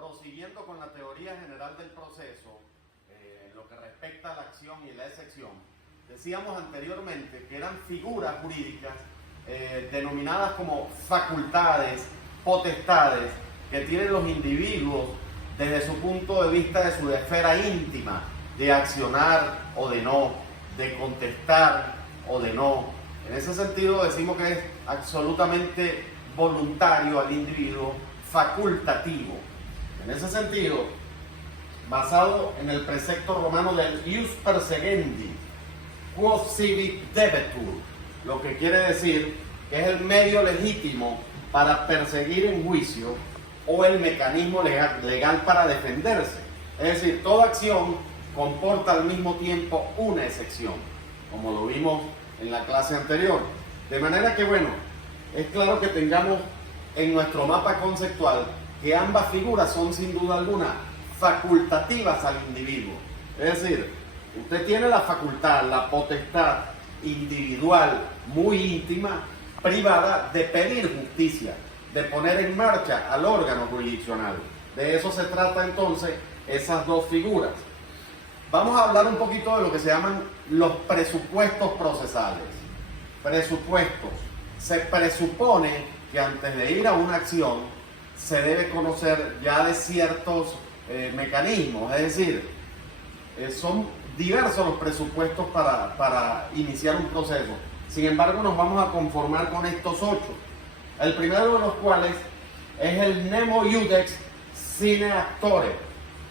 prosiguiendo con la teoría general del proceso, en lo que respecta a la acción y la excepción, decíamos anteriormente que eran figuras jurídicas denominadas como facultades, potestades, que tienen los individuos desde su punto de vista de su esfera íntima, de accionar o de no, de contestar o de no. En ese sentido decimos que es absolutamente voluntario al individuo, facultativo. En ese sentido, basado en el precepto romano del ius perseguendi, quod sibi debetur, lo que quiere decir que es el medio legítimo para perseguir en juicio o el mecanismo legal para defenderse. Es decir, toda acción comporta al mismo tiempo una excepción, como lo vimos en la clase anterior. De manera que, bueno, es claro que tengamos en nuestro mapa conceptual que ambas figuras son sin duda alguna facultativas al individuo. Es decir, usted tiene la facultad, la potestad individual, muy íntima, privada, de pedir justicia, de poner en marcha al órgano jurisdiccional. De eso se trata entonces esas dos figuras. Vamos a hablar un poquito de lo que se llaman los presupuestos procesales. Presupuestos. Se presupone que antes de ir a una acción se debe conocer ya de ciertos mecanismos, es decir, son diversos los presupuestos para iniciar un proceso. Sin embargo, nos vamos a conformar con estos 8. El primero de los cuales es el nemo iudex sine actore.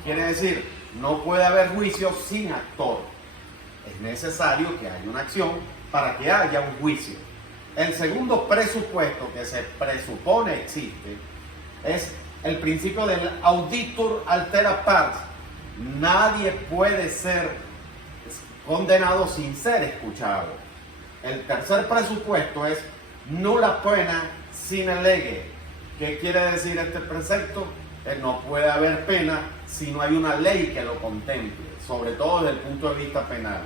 Quiere decir, no puede haber juicio sin actor. Es necesario que haya una acción para que haya un juicio. El segundo presupuesto que se presupone existe es el principio del auditur altera pars. Nadie puede ser condenado sin ser escuchado. El tercer presupuesto es nulla pena sine lege. ¿Qué quiere decir este precepto? No puede haber pena si no hay una ley que lo contemple, sobre todo desde el punto de vista penal.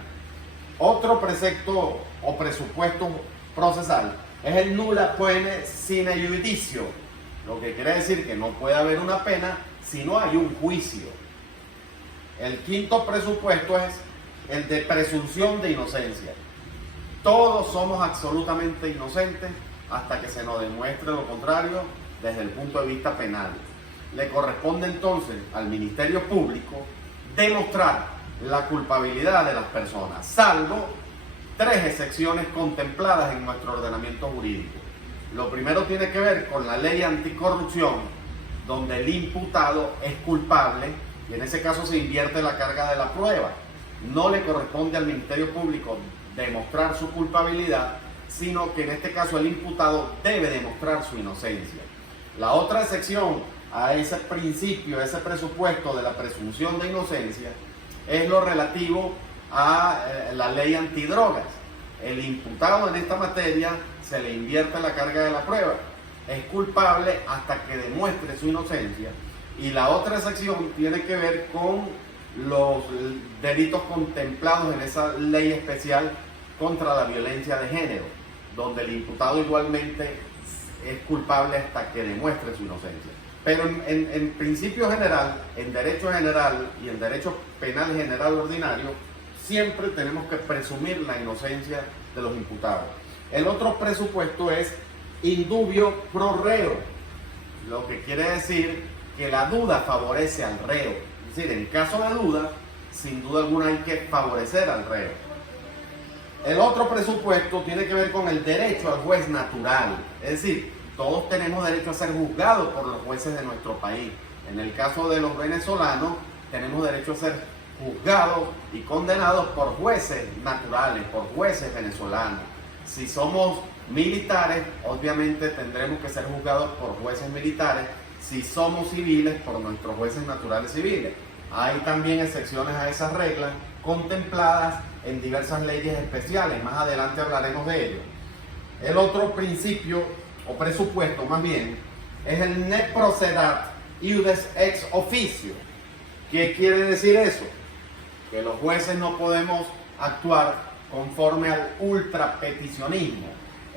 Otro precepto o presupuesto procesal es el nulla pene sine judicio, lo que quiere decir que no puede haber una pena si no hay un juicio. El quinto presupuesto es el de presunción de inocencia. Todos somos absolutamente inocentes hasta que se nos demuestre lo contrario desde el punto de vista penal. Le corresponde entonces al Ministerio Público demostrar la culpabilidad de las personas, salvo 3 excepciones contempladas en nuestro ordenamiento jurídico. Lo primero tiene que ver con la ley anticorrupción, donde el imputado es culpable y en ese caso se invierte la carga de la prueba. No le corresponde al Ministerio Público demostrar su culpabilidad, sino que en este caso el imputado debe demostrar su inocencia. La otra excepción a ese principio, a ese presupuesto de la presunción de inocencia, es lo relativo a la ley antidrogas. El imputado en esta materia se le invierte la carga de la prueba, es culpable hasta que demuestre su inocencia. Y la otra excepción tiene que ver con los delitos contemplados en esa ley especial contra la violencia de género, donde el imputado igualmente es culpable hasta que demuestre su inocencia. Pero en principio general, en derecho general y en derecho penal general ordinario, siempre tenemos que presumir la inocencia de los imputados. El otro presupuesto es indubio pro reo, lo que quiere decir que la duda favorece al reo. Es decir, en caso de duda, sin duda alguna hay que favorecer al reo. El otro presupuesto tiene que ver con el derecho al juez natural. Es decir, todos tenemos derecho a ser juzgados por los jueces de nuestro país. En el caso de los venezolanos, tenemos derecho a ser juzgados y condenados por jueces naturales, por jueces venezolanos. Si somos militares, obviamente tendremos que ser juzgados por jueces militares. Si somos civiles, por nuestros jueces naturales civiles. Hay también excepciones a esas reglas contempladas en diversas leyes especiales. Más adelante hablaremos de ello. El otro principio, o presupuesto más bien, es el ne procedat iudes ex officio. ¿Qué quiere decir eso? Que los jueces no podemos actuar conforme al ultrapeticionismo.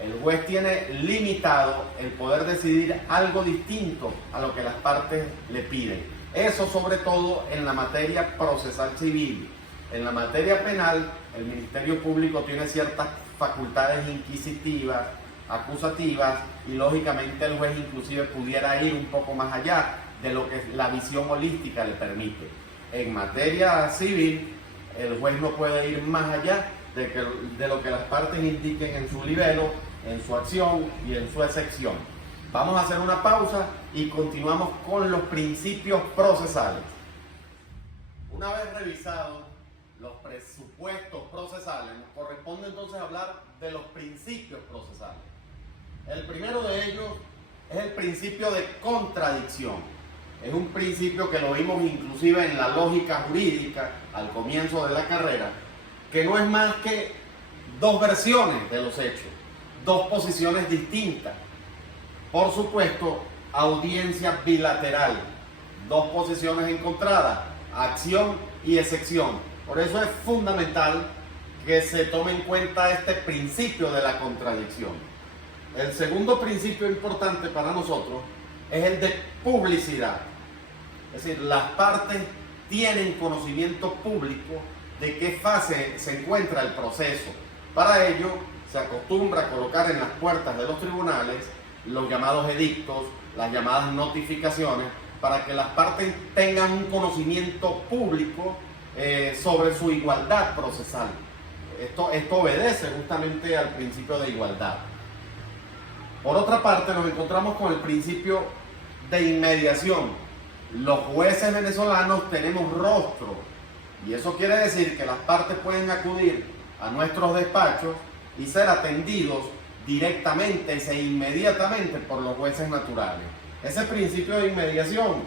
El juez tiene limitado el poder decidir algo distinto a lo que las partes le piden. Eso sobre todo en la materia procesal civil. En la materia penal, el Ministerio Público tiene ciertas facultades inquisitivas, acusativas, y lógicamente el juez inclusive pudiera ir un poco más allá de lo que la visión holística le permite. En materia civil, el juez no puede ir más allá de lo que las partes indiquen en su libelo, en su acción y en su excepción. Vamos a hacer una pausa y continuamos con los principios procesales. Una vez revisados los presupuestos procesales, nos corresponde entonces hablar de los principios procesales. El primero de ellos es el principio de contradicción. Es un principio que lo vimos inclusive en la lógica jurídica al comienzo de la carrera, que no es más que dos versiones de los hechos, dos posiciones distintas. Por supuesto, audiencia bilateral, dos posiciones encontradas, acción y excepción. Por eso es fundamental que se tome en cuenta este principio de la contradicción. El segundo principio importante para nosotros es el de publicidad. Es decir, las partes tienen conocimiento público de qué fase se encuentra el proceso. Para ello, se acostumbra a colocar en las puertas de los tribunales los llamados edictos, las llamadas notificaciones, para que las partes tengan un conocimiento público sobre su igualdad procesal. Esto obedece justamente al principio de igualdad. Por otra parte, nos encontramos con el principio de inmediación. Los jueces venezolanos tenemos rostro, y eso quiere decir que las partes pueden acudir a nuestros despachos y ser atendidos directamente e inmediatamente por los jueces naturales. Ese principio de inmediación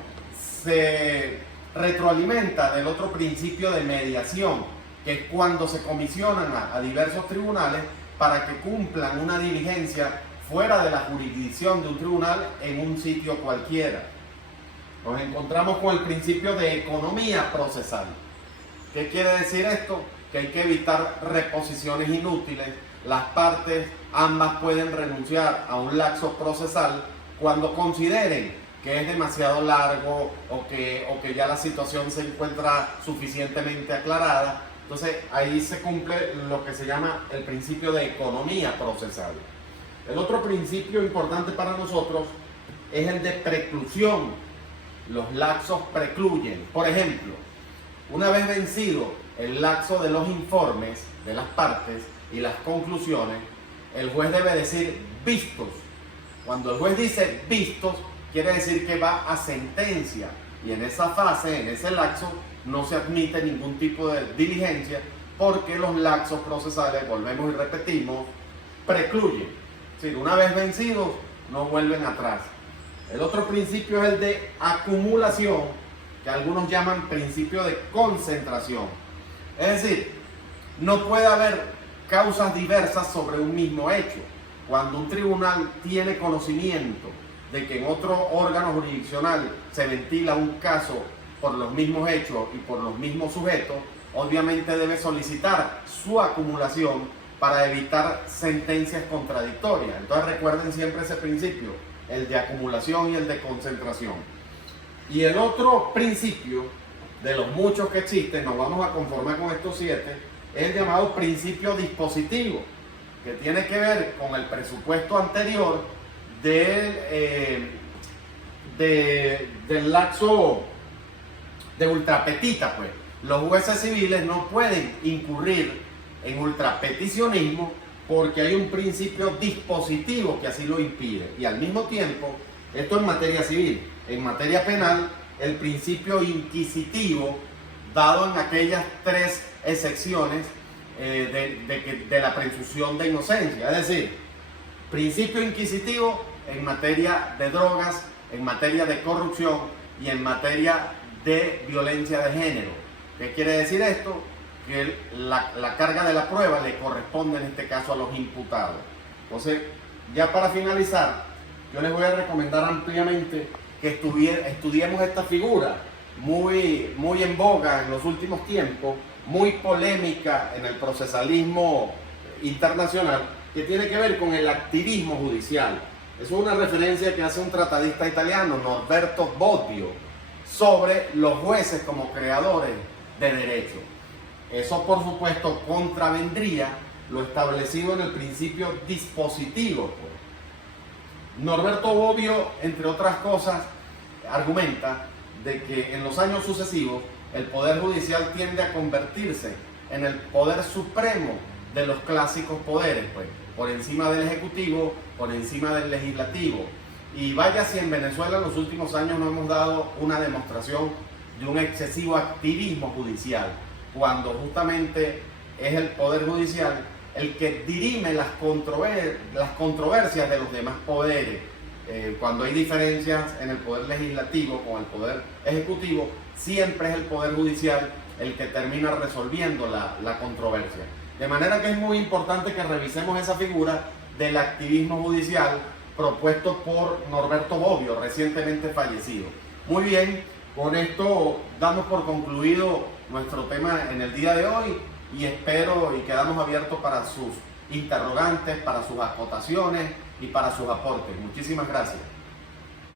se retroalimenta del otro principio de mediación, que es cuando se comisionan a diversos tribunales para que cumplan una diligencia fuera de la jurisdicción de un tribunal en un sitio cualquiera. Nos encontramos con el principio de economía procesal. ¿Qué quiere decir esto? Que hay que evitar reposiciones inútiles. Las partes ambas pueden renunciar a un lapso procesal cuando consideren que es demasiado largo o que ya la situación se encuentra suficientemente aclarada. Entonces ahí se cumple lo que se llama el principio de economía procesal. El otro principio importante para nosotros es el de preclusión. Los lapsos precluyen. Por ejemplo, una vez vencido el lapso de los informes de las partes y las conclusiones, el juez debe decir vistos. Cuando el juez dice vistos, quiere decir que va a sentencia, y en esa fase, en ese lapso, no se admite ningún tipo de diligencia, porque los lapsos procesales, volvemos y repetimos, precluyen. Es decir, una vez vencidos, no vuelven atrás. El otro principio es el de acumulación, que algunos llaman principio de concentración. Es decir, no puede haber causas diversas sobre un mismo hecho. Cuando un tribunal tiene conocimiento de que en otro órgano jurisdiccional se ventila un caso por los mismos hechos y por los mismos sujetos, obviamente debe solicitar su acumulación para evitar sentencias contradictorias. Entonces recuerden siempre ese principio, el de acumulación y el de concentración. Y el otro principio, de los muchos que existen, nos vamos a conformar con estos 7, es el llamado principio dispositivo, que tiene que ver con el presupuesto anterior del lapso de ultrapetita. Pues los jueces civiles no pueden incurrir en ultrapeticionismo porque hay un principio dispositivo que así lo impide. Y al mismo tiempo, esto en materia civil, en materia penal, el principio inquisitivo, dado en aquellas 3 excepciones de la presunción de inocencia. Es decir, principio inquisitivo en materia de drogas, en materia de corrupción y en materia de violencia de género. ¿Qué quiere decir esto? Que la carga de la prueba le corresponde en este caso a los imputados. Entonces, ya para finalizar, yo les voy a recomendar ampliamente que estudiemos esta figura muy en boga en los últimos tiempos, muy polémica en el procesalismo internacional, que tiene que ver con el activismo judicial. Eso es una referencia que hace un tratadista italiano, Norberto Bobbio, sobre los jueces como creadores de derecho. Eso, por supuesto, contravendría lo establecido en el principio dispositivo. Norberto Bobbio, entre otras cosas, argumenta de que en los años sucesivos el Poder Judicial tiende a convertirse en el poder supremo de los clásicos poderes, pues, por encima del Ejecutivo, por encima del Legislativo. Y vaya si en Venezuela en los últimos años no hemos dado una demostración de un excesivo activismo judicial, cuando justamente es el Poder Judicial el que dirime las controversias de los demás poderes. Cuando hay diferencias en el Poder Legislativo con el Poder Ejecutivo, siempre es el Poder Judicial el que termina resolviendo la controversia. De manera que es muy importante que revisemos esa figura del activismo judicial propuesto por Norberto Bobbio, recientemente fallecido. Muy bien, con esto damos por concluido nuestro tema en el día de hoy y espero y quedamos abiertos para sus interrogantes, para sus acotaciones y para sus aportes. Muchísimas gracias.